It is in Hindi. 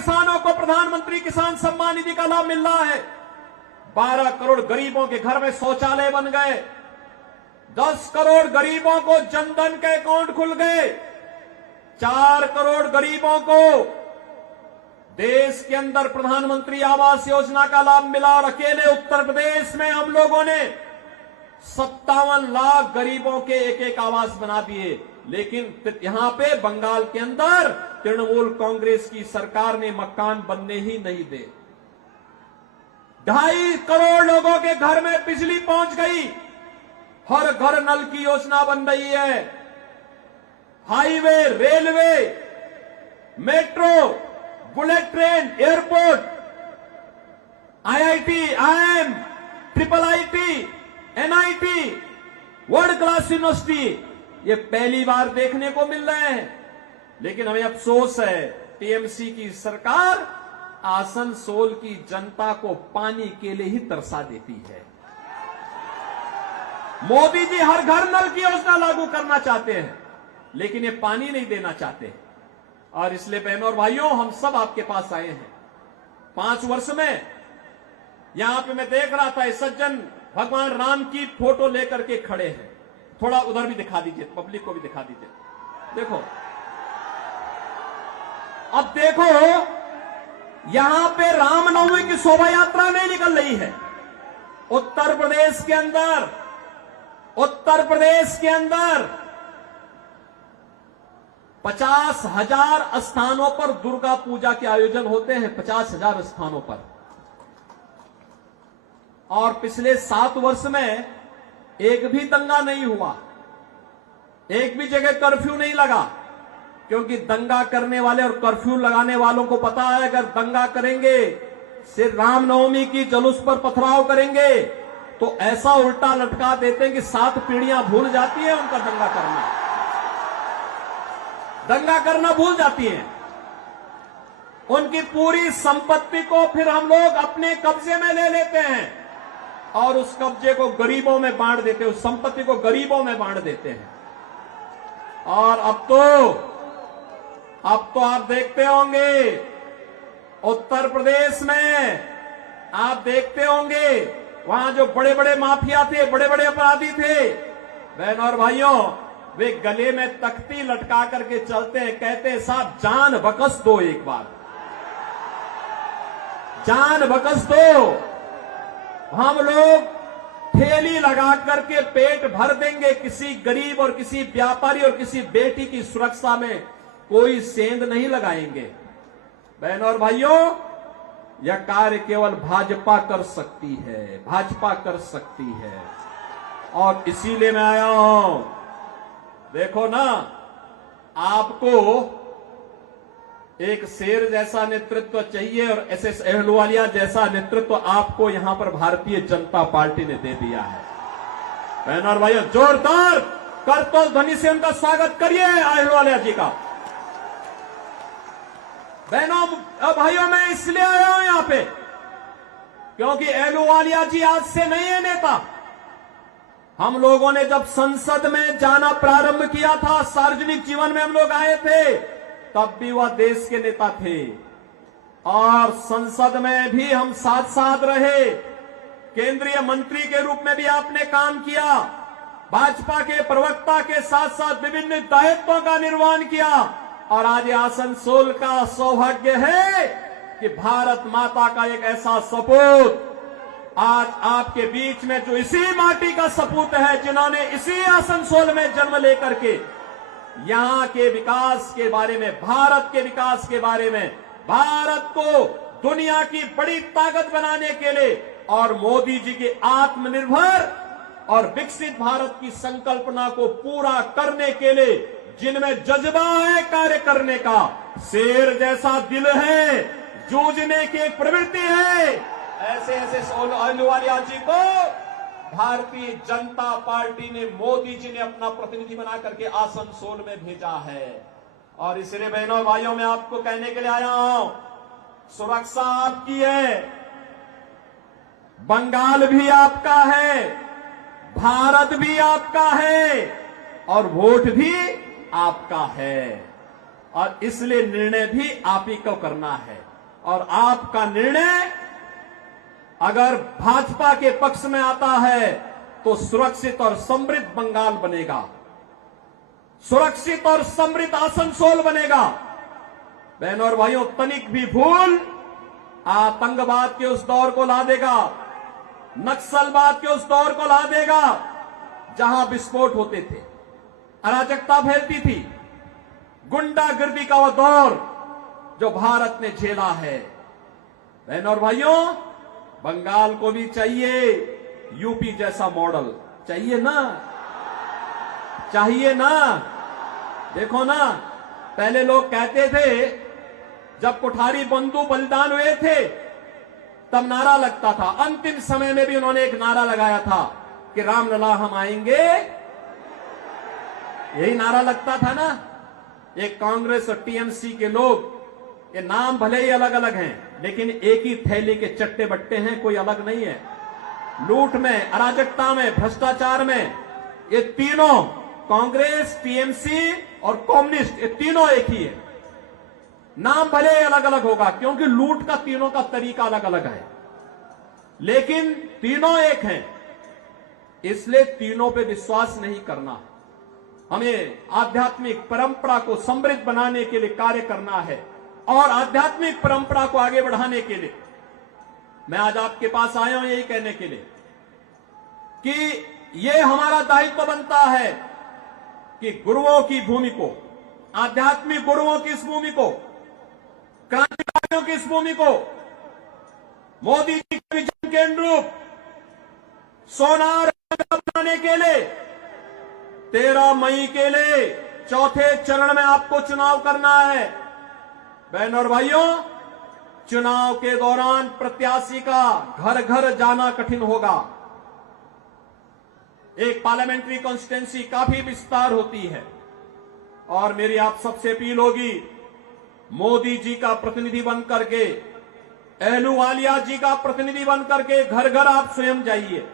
किसानों को प्रधानमंत्री किसान सम्मान निधि का लाभ मिल रहा है। 12 करोड़ गरीबों के घर में शौचालय बन गए। 10 करोड़ गरीबों को जनधन के अकाउंट खुल गए। 4 करोड़ गरीबों को देश के अंदर प्रधानमंत्री आवास योजना का लाभ मिला। और अकेले उत्तर प्रदेश में हम लोगों ने 57 लाख गरीबों के एक एक आवास बना दिए। लेकिन यहां पे बंगाल के अंदर तृणमूल कांग्रेस की सरकार ने मकान बनने ही नहीं दे। 2.5 करोड़ लोगों के घर में बिजली पहुंच गई। हर घर नल की योजना बन रही है। Highway, railway, metro, bullet train, airport, IIT, IIM, triple IT, NIT, world class university, ये पहली बार देखने को मिल रहे हैं। लेकिन हमें अफसोस है, टीएमसी की सरकार आसनसोल की जनता को पानी के लिए ही तरसा देती है। मोदी जी हर घर नल की योजना लागू करना चाहते हैं, लेकिन ये पानी नहीं देना चाहते। और इसलिए बहनों और भाइयों, हम सब आपके पास आए हैं। 5 वर्ष में यहां पे मैं देख रहा था, इस सज्जन भगवान राम की फोटो लेकर के खड़े हैं। थोड़ा उधर भी दिखा दीजिए, पब्लिक को भी दिखा दीजिए। देखो, अब देखो, यहां पे रामनवमी की शोभा यात्रा नहीं निकल रही है। उत्तर प्रदेश के अंदर 50,000 स्थानों पर दुर्गा पूजा के आयोजन होते हैं। 50,000 स्थानों पर। और पिछले 7 वर्ष में एक भी दंगा नहीं हुआ, एक भी जगह कर्फ्यू नहीं लगा। क्योंकि दंगा करने वाले और कर्फ्यू लगाने वालों को पता है, अगर दंगा करेंगे, सिर्फ रामनवमी की जुलूस पर पथराव करेंगे, तो ऐसा उल्टा लटका देते हैं कि 7 पीढ़ियां भूल जाती है उनका दंगा करना भूल जाती हैं। उनकी पूरी संपत्ति को फिर हम लोग अपने कब्जे में ले लेते हैं और उस कब्जे को गरीबों में बांट देते हैं, उस संपत्ति को गरीबों में बांट देते हैं। और अब तो आप देखते होंगे, उत्तर प्रदेश में आप देखते होंगे, वहां जो बड़े बड़े माफिया थे, बड़े बड़े अपराधी थे, बहनों और भाइयों, वे गले में तख्ती लटका करके चलते हैं, कहते हैं साहब जान बख्श दो, एक बार जान बख्श दो, हम लोग ठेली लगा करके पेट भर देंगे। किसी गरीब और किसी व्यापारी और किसी बेटी की सुरक्षा में कोई सेंध नहीं लगाएंगे। बहनों और भाइयों, यह कार्य केवल भाजपा कर सकती है, भाजपा कर सकती है। और इसीलिए मैं आया हूं। देखो ना, आपको एक शेर जैसा नेतृत्व चाहिए और एसएस अहलुवालिया जैसा नेतृत्व आपको यहां पर भारतीय जनता पार्टी ने दे दिया है। बहनों और भाइयों, जोरदार करतोल ध्वनि से उनका स्वागत करिए अहलुवालिया जी का। बहनों और भाइयों, मैं इसलिए आया हूं यहां पे क्योंकि अहलुवालिया जी आज से नहीं है नेता। हम लोगों ने जब संसद में जाना प्रारंभ किया था, सार्वजनिक जीवन में हम लोग आए थे, तब भी वह देश के नेता थे और संसद में भी हम साथ साथ रहे। केंद्रीय मंत्री के रूप में भी आपने काम किया, भाजपा के प्रवक्ता के साथ साथ विभिन्न दायित्वों का निर्वहन किया। और आज आसनसोल का सौभाग्य है कि भारत माता का एक ऐसा सपूत आज आपके बीच में, जो इसी माटी का सपूत है, जिन्होंने इसी आसनसोल में जन्म लेकर के यहां के विकास के बारे में, भारत के विकास के बारे में, भारत को दुनिया की बड़ी ताकत बनाने के लिए और मोदी जी के आत्मनिर्भर और विकसित भारत की संकल्पना को पूरा करने के लिए जिनमें जज्बा है कार्य करने का, शेर जैसा दिल है, जूझने की एक प्रवृत्ति है, ऐसे अहलुवालिया जी को भारतीय जनता पार्टी ने, मोदी जी ने अपना प्रतिनिधि बना करके आसनसोल में भेजा है। और इसलिए बहनों और भाइयों, मैं आपको कहने के लिए आया हूं, सुरक्षा आपकी है, बंगाल भी आपका है, भारत भी आपका है और वोट भी आपका है। और इसलिए निर्णय भी आप ही को करना है। और आपका निर्णय अगर भाजपा के पक्ष में आता है तो सुरक्षित और समृद्ध बंगाल बनेगा, सुरक्षित और समृद्ध आसनसोल बनेगा। बहनों और भाइयों, तनिक भी भूल आतंकवाद के उस दौर को ला देगा, नक्सलवाद के उस दौर को ला देगा जहां विस्फोट होते थे, अराजकता फैलती थी, गुंडागर्दी का वह दौर जो भारत ने झेला है। बहनों और भाइयों, बंगाल को भी चाहिए यूपी जैसा मॉडल, चाहिए ना, चाहिए ना। देखो ना, पहले लोग कहते थे, जब कोठारी बंधु बलिदान हुए थे तब नारा लगता था, अंतिम समय में भी उन्होंने एक नारा लगाया था कि रामलला हम आएंगे, यही नारा लगता था ना। एक कांग्रेस और टीएमसी के लोग, ये नाम भले ही अलग अलग हैं लेकिन एक ही थैली के चट्टे बट्टे हैं, कोई अलग नहीं है। लूट में, अराजकता में, भ्रष्टाचार में, ये तीनों, कांग्रेस, टीएमसी और कम्युनिस्ट, ये तीनों एक ही है। नाम भले अलग अलग होगा क्योंकि लूट का तीनों का तरीका अलग अलग है, लेकिन तीनों एक हैं। इसलिए तीनों पे विश्वास नहीं करना, हमें आध्यात्मिक परंपरा को समृद्ध बनाने के लिए कार्य करना है। और आध्यात्मिक परंपरा को आगे बढ़ाने के लिए मैं आज आपके पास आया हूं यही कहने के लिए कि यह हमारा दायित्व बनता है कि गुरुओं की भूमि को, आध्यात्मिक गुरुओं की इस भूमि को, क्रांतिकारियों की इस भूमि को मोदी जी के विजन के अनुरूप सोनार बनाने के लिए 13 मई के लिए चौथे चरण में आपको चुनाव करना है। बहनों और भाइयों, चुनाव के दौरान प्रत्याशी का घर घर जाना कठिन होगा। एक पार्लियामेंट्री कॉन्स्टिट्यूंसी काफी विस्तार होती है और मेरी आप सबसे अपील होगी, मोदी जी का प्रतिनिधि बनकर के, अहलूवालिया जी का प्रतिनिधि बनकर के घर घर आप स्वयं जाइए।